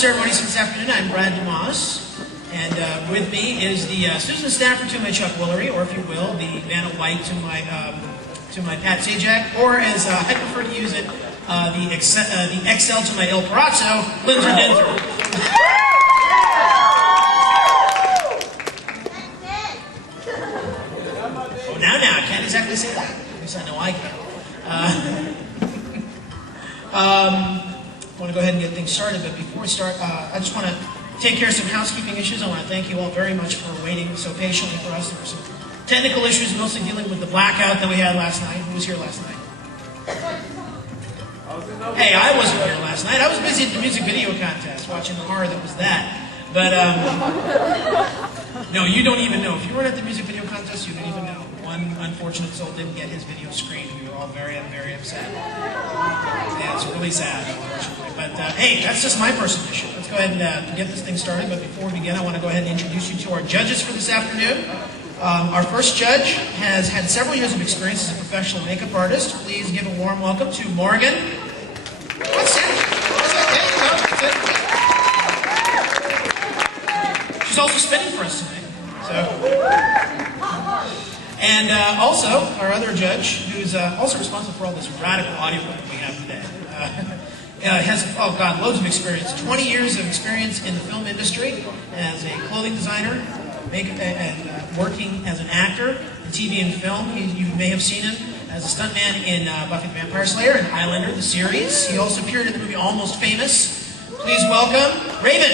ceremonies this afternoon. I'm Brad DeMoss, and with me is the Susan Stafford to my Chuck Woolery, or if you will, the Vanna White to my Pat Sajak, or as I prefer to use it, the XL to my El Parazzo, Linzer Dinzer. Oh, now, I can't exactly say that. At least I know I can. I want to go ahead and get things started, but before we start, I just want to take care of some housekeeping issues. I want to thank you all very much for waiting so patiently for us. There were some technical issues, mostly dealing with the blackout that we had last night. Who was here last night? Hey, I wasn't here last night. I was busy at the music video contest, watching the horror that was that. But, no, you don't even know. If you weren't at the music video contest, you don't even know. One unfortunate soul didn't get his video screened. We were all very, very upset. Yeah, it's really sad, unfortunately. But, hey, that's just my personal issue. Let's go ahead and get this thing started. But before we begin, I want to go ahead and introduce you to our judges for this afternoon. Our first judge has had several years of experience as a professional makeup artist. Please give a warm welcome to Morgan. What's that? She's also spinning for us tonight. And also, our other judge, who's also responsible for all this radical audio work we have today, has, oh God, loads of experience. 20 years of experience in the film industry as a clothing designer, and working as an actor in TV and film. You may have seen him as a stuntman in Buffy the Vampire Slayer and Highlander, the series. He also appeared in the movie Almost Famous. Please welcome Raven.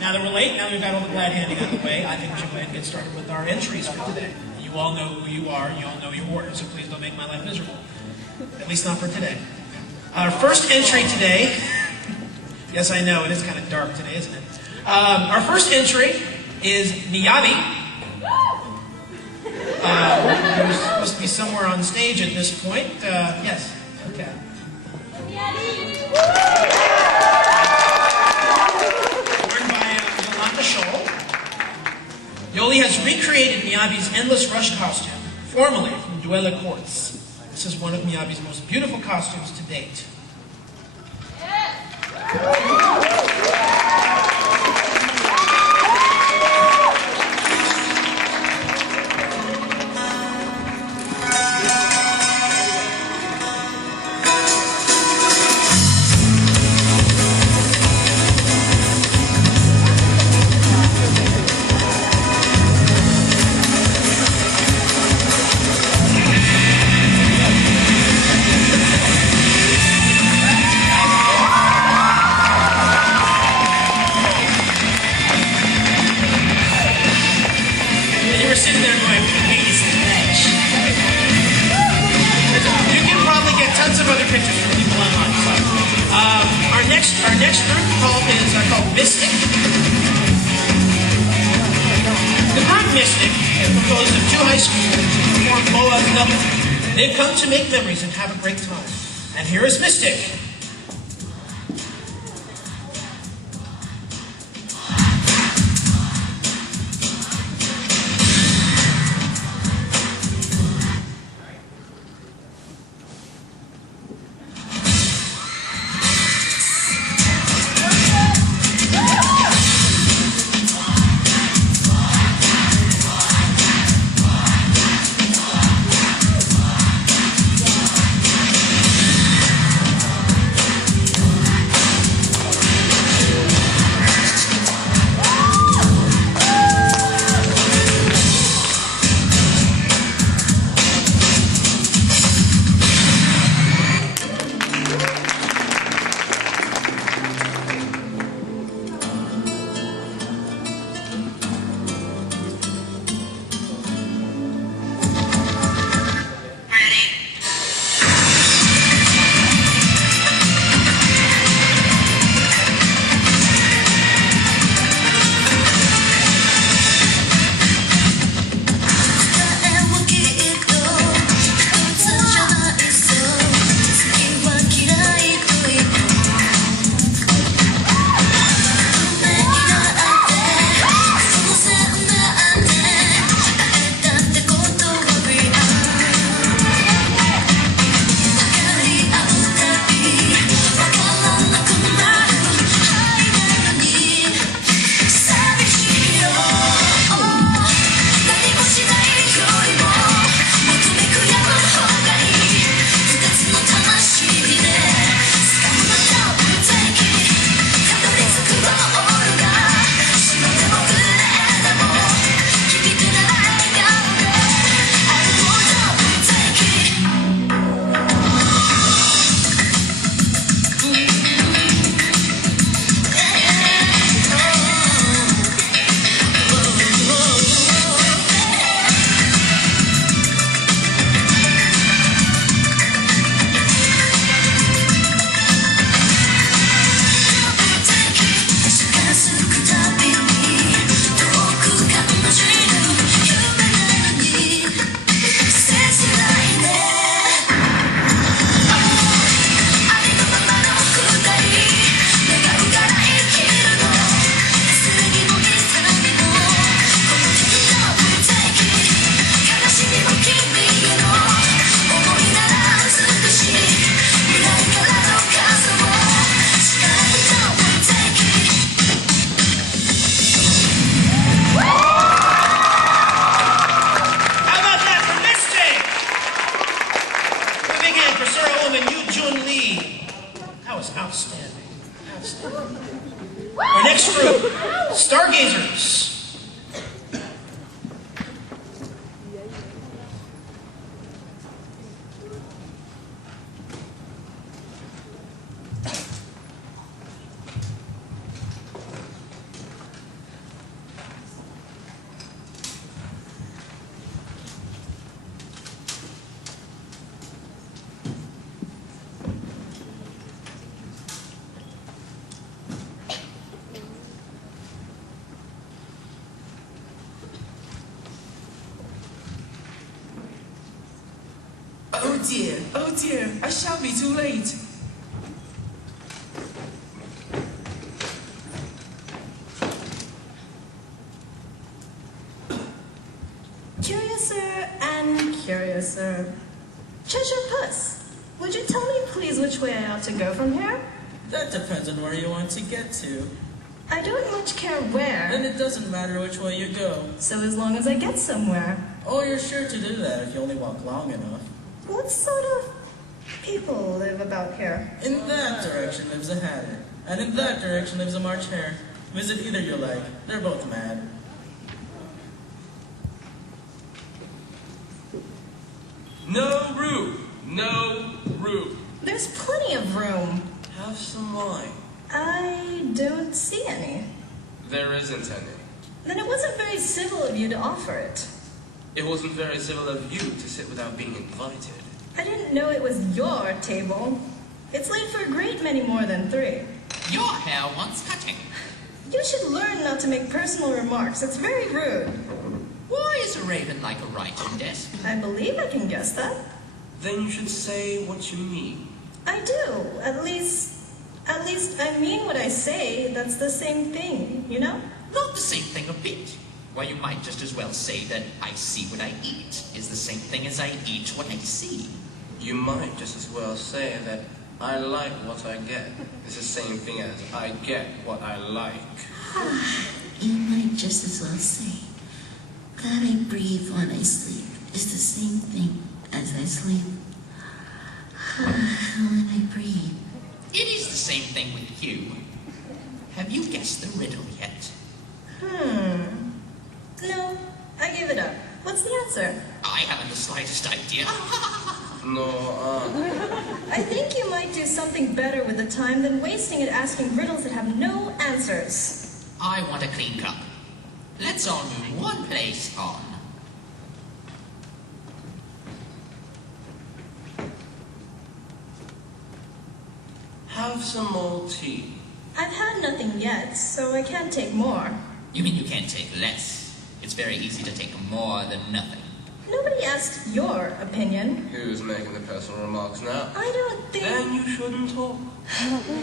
Now that we're late, now that we've got all the glad handing out of the way, I think we should go ahead and get started with our entries for today. You all know who you are, you all know your order, so please don't make my life miserable. At least not for today. Our first entry today, yes I know, it is kind of dark today, isn't it? Our first entry is Miyabi, who's supposed to be somewhere on stage at this point. Yes, okay. Yoli has recreated Miyabi's Endless Rush costume, formerly from Duela Courts. This is one of Miyabi's most beautiful costumes to date. Our next group is called Mystic. The group Mystic is composed of two high schoolers who perform blowout double. They've come to make memories and have a great time. And here is Mystic. was outstanding. Outstanding. Our next group, Stargazers. Oh dear, I shall be too late. Curiouser and curiouser. Treasure Puss, would you tell me please which way I ought to go from here? That depends on where you want to get to. I don't much care where. And it doesn't matter which way you go. So as long as I get somewhere. Oh, you're sure to do that if you only walk long enough. What sort of people live about here? In that direction lives a hatter, and in that direction lives a March hare. Visit either you like. They're both mad. No roof! No roof! There's plenty of room. Have some wine. I don't see any. There isn't any. Then it wasn't very civil of you to offer it. It wasn't very civil of you to sit without being invited. I didn't know it was your table. It's laid for a great many more than 3. Your hair wants cutting. You should learn not to make personal remarks. It's very rude. Why is a raven like a writing desk? I believe I can guess that. Then you should say what you mean. I do. At least I mean what I say. That's the same thing, you know? Not the same thing a bit. Why, you might just as well say that I see what I eat is the same thing as I eat what I see. You might just as well say that I like what I get. It's the same thing as I get what I like. You might just as well say that I breathe when I sleep is the same thing as I sleep. When I breathe. It is the same thing with you. Have you guessed the riddle yet? No, I give it up. What's the answer? I haven't the slightest idea. No, I think you might do something better with the time than wasting it asking riddles that have no answers. I want a clean cup. Let's all move one place on. have some more tea. I've had nothing yet, so I can't take more. You mean you can't take less? It's very easy to take more than nothing. Nobody asked your opinion. Who's making the personal remarks now? I don't think... Then you shouldn't talk.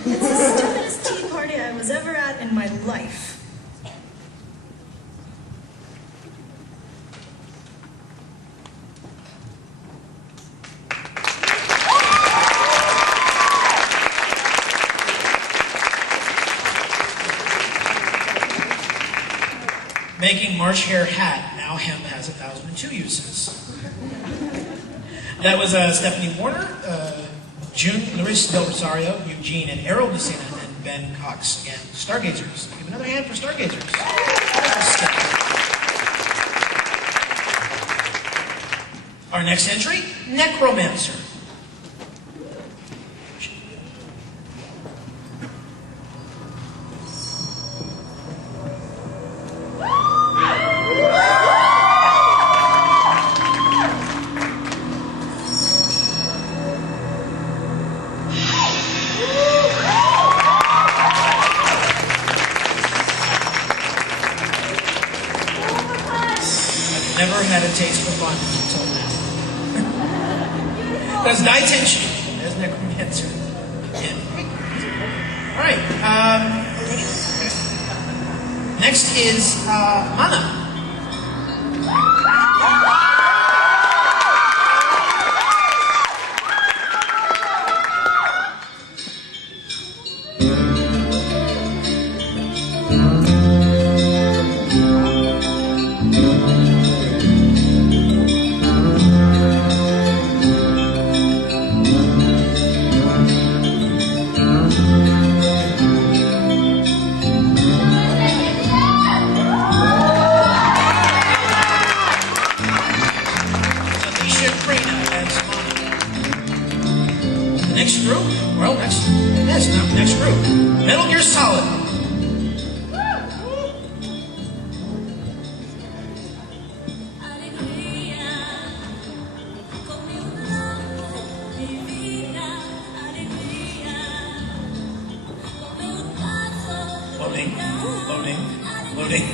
It's the stupidest tea party I was ever at in my life. Making March Hare hat, now hemp has 1,002 uses. That was Stephanie Warner, June Larissa Del Rosario, Eugene, and Errol Messina, and Ben Cox. Again, Stargazers. Give another hand for Stargazers. Our next entry, Necromancer. Never had a taste for bondage until now. That's Daitenshi as Necromancer. Alright, next is Mana. next group, Metal Gear Solid. Loading, loading, loading.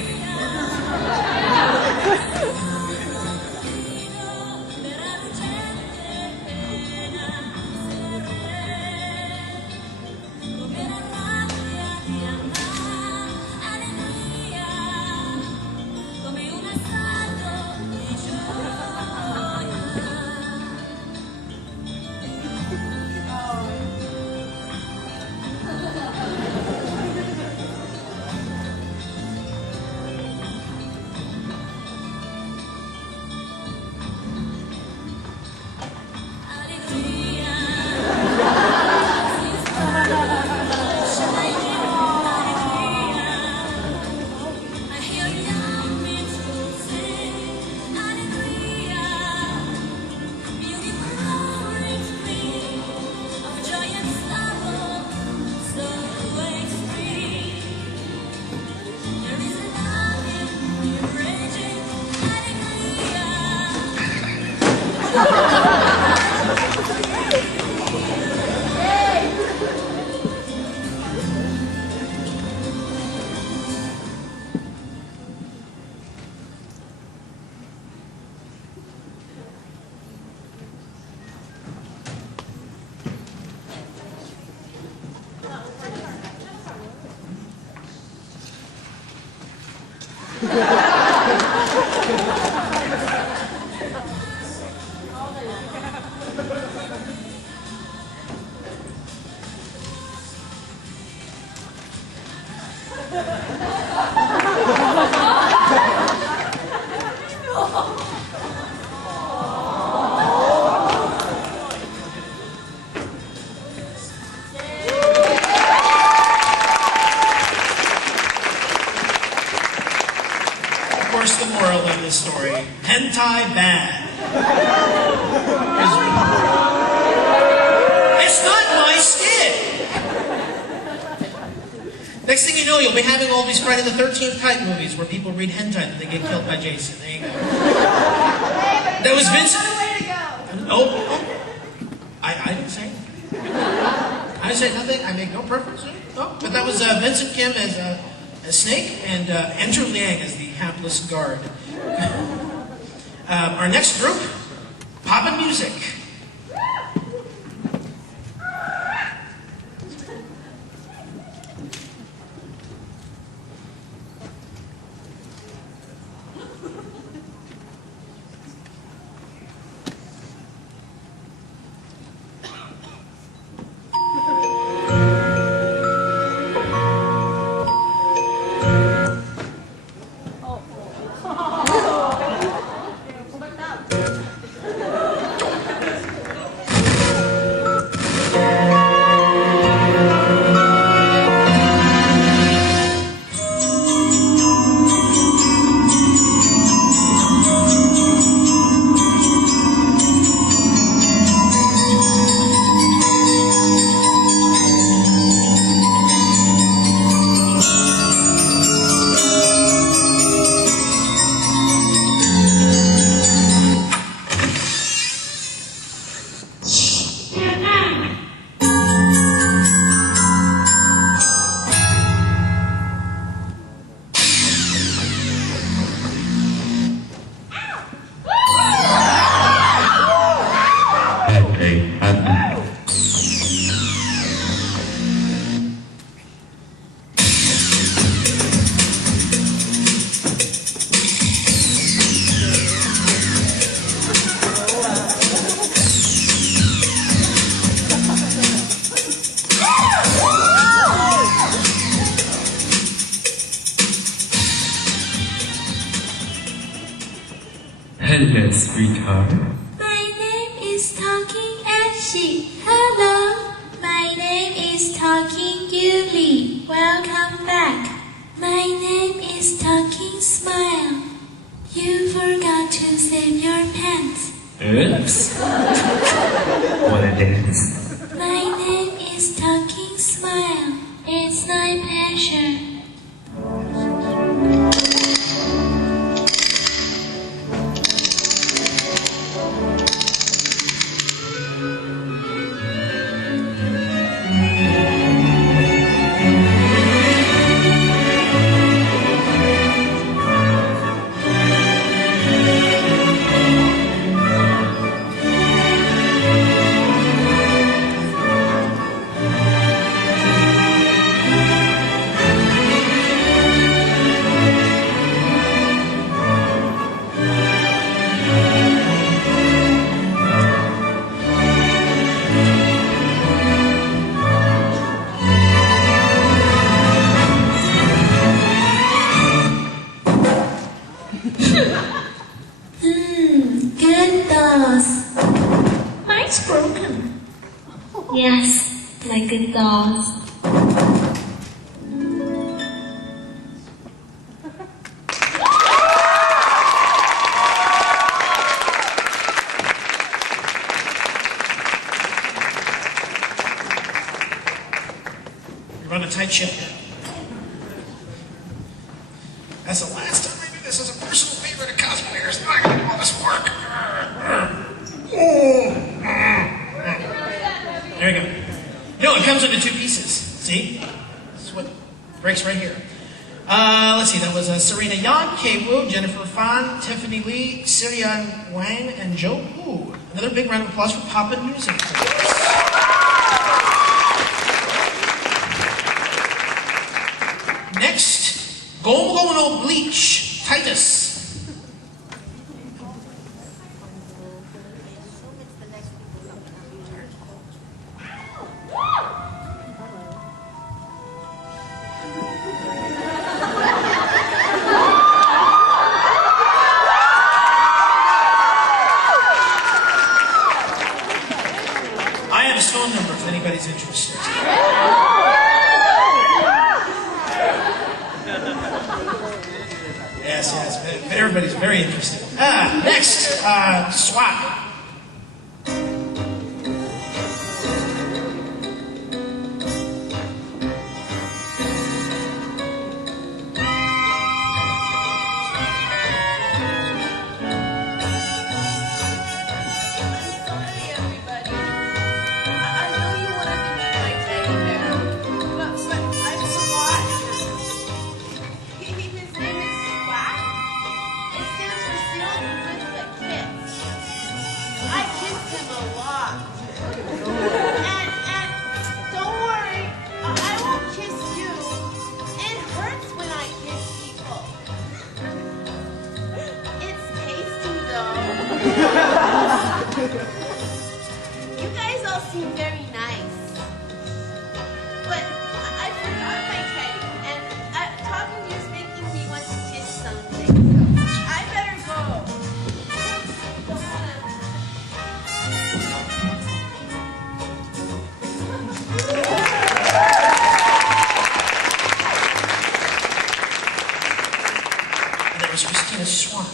Of course, the moral of this story, hentai bad. It's not my skin! Next thing you know, you'll be having all these Friday the 13th type movies where people read hentai and they get killed by Jason. There you go. That was Vincent. Oh, I didn't say anything. I didn't say nothing. I make no preference. No, but that was Vincent Kim as Snake and Andrew Liang as the hapless guard. Our next group, Poppin' Music. Hello, sweetheart. My name is Talking Ashy. Hello. My name is Talking Yuli. Welcome back. My name is Talking Smile. You forgot to save your pants. Oops. Wanna dance? My name is Talking smile. It's my pleasure. Good dolls. Mine's broken. Yes, like good dolls. We run a tight ship here. That's the last time I do this as a personal favorite of cosplayers. Now I gotta do all this work. There we go. No, it comes into two pieces. See? This is what breaks right here. Let's see, that was Serena Yang, Kei Wu, Jennifer Fan, Tiffany Lee, Sirian Wang, and Joe Wu. Another big round of applause for Papa Music. Next, Gomu no Bleach, Titus. I have his phone number if anybody's interested. Yes, but everybody's very interested. Next, Swap. You guys all seem very nice, but I forgot my teddy, and talking to you is making me want to kiss something, so I better go. That was Christina Swan.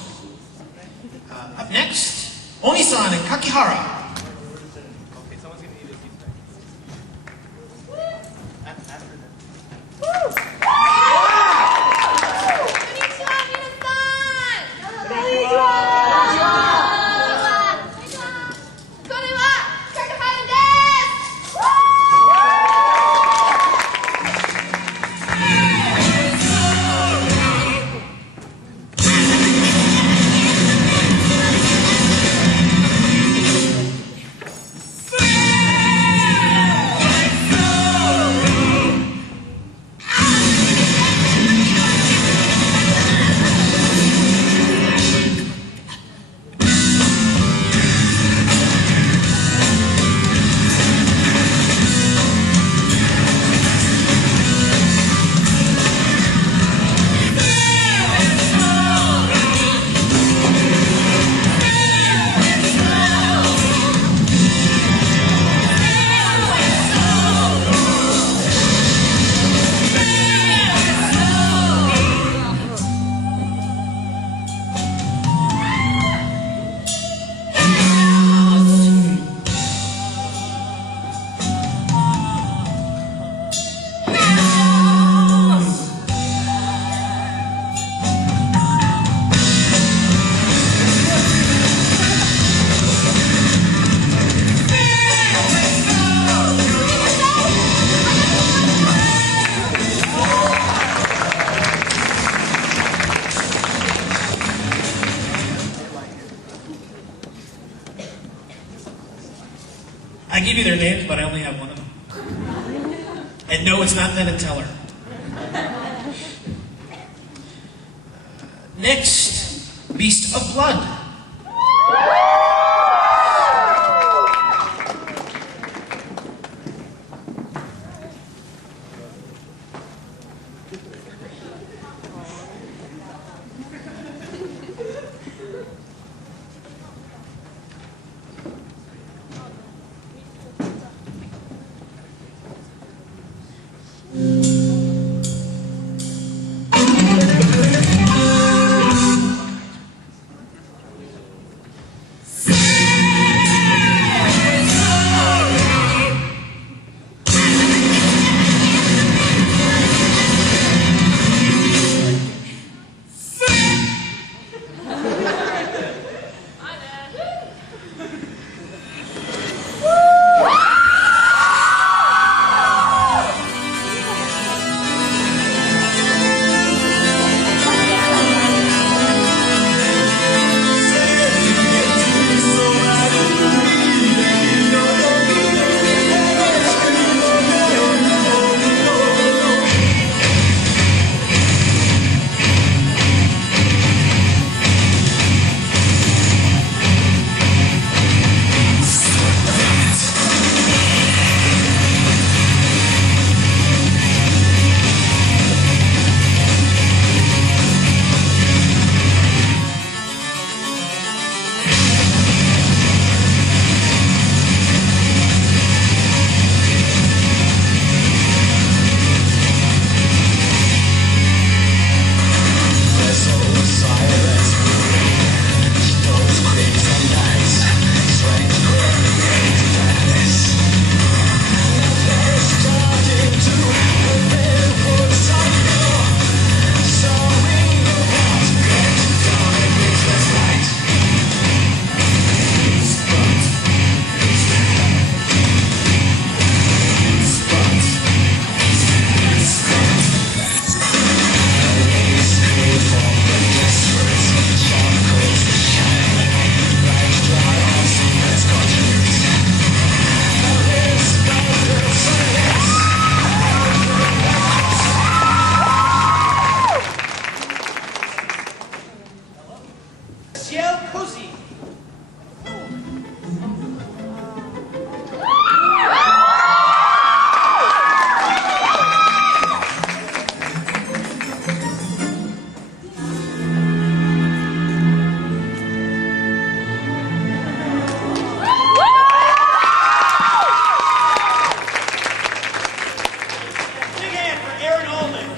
Up next, Oni-san and Kakihara. Konnichiwa, minasan! you their names, but I only have one of them. And no, it's not Penn and Teller. Next, Beast of Blood.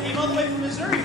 Came all the way from Missouri